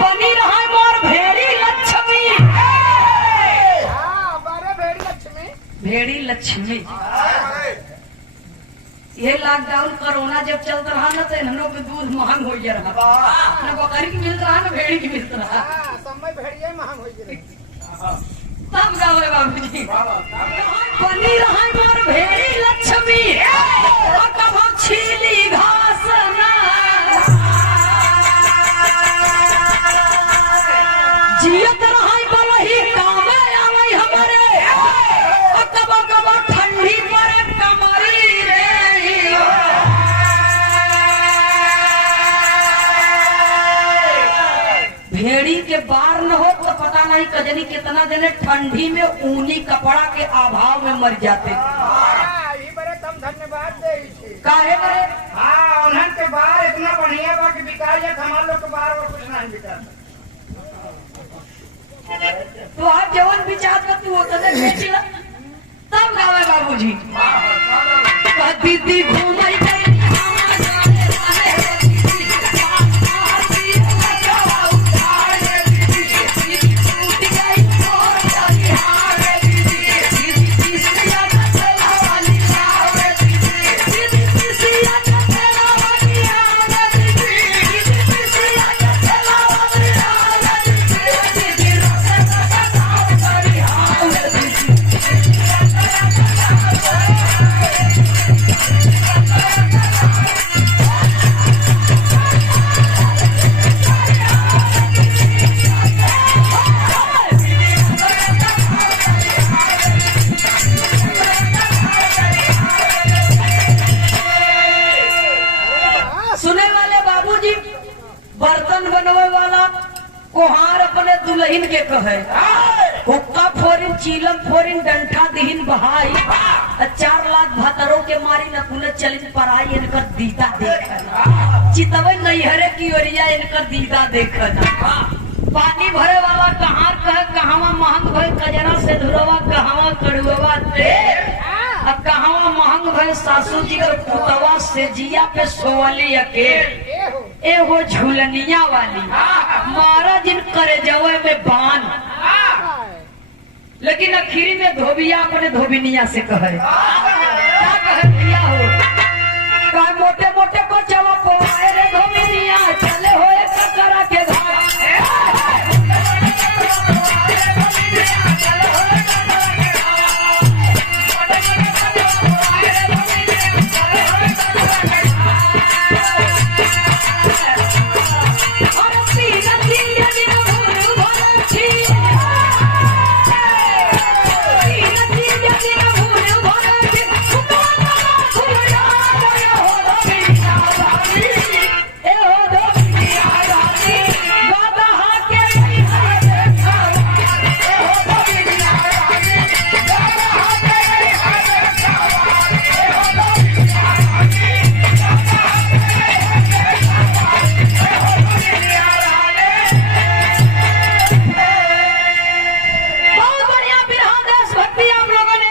बनी रहा मोर भेड़ी लक्ष्मी। भेड़ी लक्ष्मी ये लॉकडाउन कोरोना जब चलता रहा ना तो इन्हों के दूध महंग हो गया रहा, ना बकरी की मिलता रहा ना भेड़ी की मिलता रहा, भेड़िया महंग हो गई। तब गावे बाबूजी बनी रहा मोर भेड़ी लक्ष्मी कब छीली घास ना जियत रहा बलही कामे आवे हमारे कब कब ठंडी पड़े कमरी रे। भेड़ी के बार न हो तो पता नहीं कजनी कितना दिन ठंडी में ऊनी कपड़ा के अभाव में मर जाते। धन्यवाद दे काहे बरे? हाँ उन्हन के बार इतना बढ़िया बा कि बिका जाए, हमारे लोग के बार और कुछ नहीं बिका। तो आप जवन विचार में तू होता है बेची ना तब गावे बाबूजी दीदी घूमई गई बर्तन बनवे वाला कोहार अपने दुल्हन के कहे हुक्का फोरिन चीलम फोरिन डंठा दिहिन बहाई 4 लाख भतरों के मारी न पुनः चलिन पराई इनकर दीदा देखना चितवे नैहरे की ओरिया इनकर दीदा देखना। पानी भरे वाला कहार कहे कहावा महंग भय कजरा से धुरवा कहावा कड़ुआ तेल अब कहावा महंग भय सासू जी और पुतवा से जिया पे सोवली अकेल एगो झूलनिया वाली मारा जिन करे जवे में बान लेकिन आखिरी में धोबिया अपने धोबिनिया से कहे क्या कहे भैया हो मोटे मोटे को चवा पोए रे धोबिनिया चले होए ककरा के घर